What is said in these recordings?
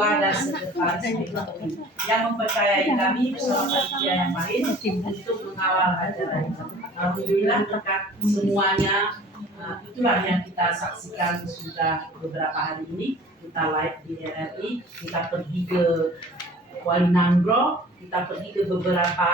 ketua dan sekretaris yang mempercayai kami bersama panitia yang lain untuk mengawal acara itu. Alhamdulillah berkat semuanya, itulah yang kita saksikan sudah beberapa hari ini. Kita live di RRI, kita pergi ke Kuala Nangro, kita pergi ke beberapa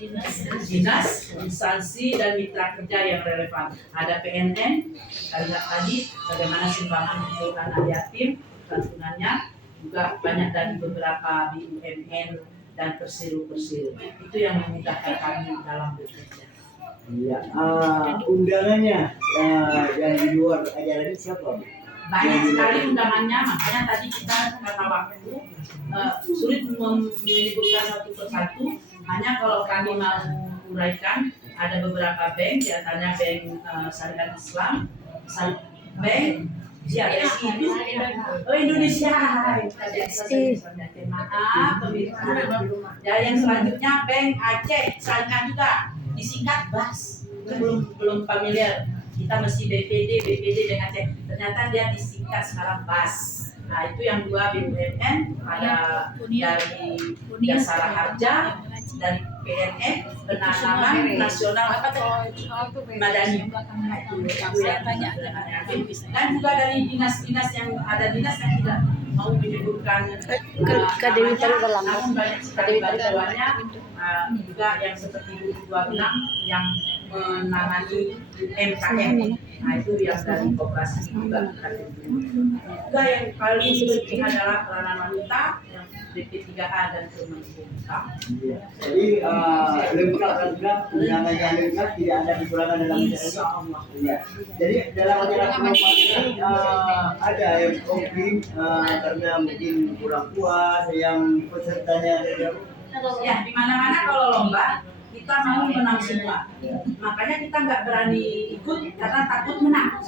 dinas, instansi dan mitra kerja yang relevan. Ada PNN, kita lihat tadi bagaimana sumbangan untuk anak yatim, santunannya, juga banyak dari beberapa BUMN dan persiru-persiru. Itu yang memudahkan kami dalam bekerja. Iya, undangannya yang di luar acara ini siapa? Banyak sekali undangannya, makanya tadi kita karena waktu sulit menyebutkan satu persatu. Hanya kalau kami mau uraikan, ada beberapa bank, di antaranya Bank Syariah Islam, Bank GRSI itu Indonesia. Maaf, pemirsa. Dan yang selanjutnya Bank Aceh Syariah juga, disingkat BAS. Belum familiar. Kita mesti BPD Bank Aceh. Ternyata dia disingkat sekarang BAS. Nah, itu yang dua BUMN, ada dari Jasara Harja, dari PNN, Penanaman Nasional Madani. Dan juga dari dinas-dinas yang ada dinas yang tidak mau menyebutkan namun banyak sekali bantuannya, juga yang seperti Bu bilang yang menangani MKM. Nah, itu yang dari koperasi juga. Juga yang paling penting adalah peranan wanita yang BP3A dan Kemenkumham. Jadi lengkap kan juga, undangan yang lengkap, tidak ada kekurangan dalam acara ini. Ya. Jadi dalam acara perlombaan ini ada yang komplain karena mungkin kurang puas, yang pesertanya Ya, di mana-mana kalau lomba kita mau menang semua. Makanya kita nggak berani ikut karena takut menang.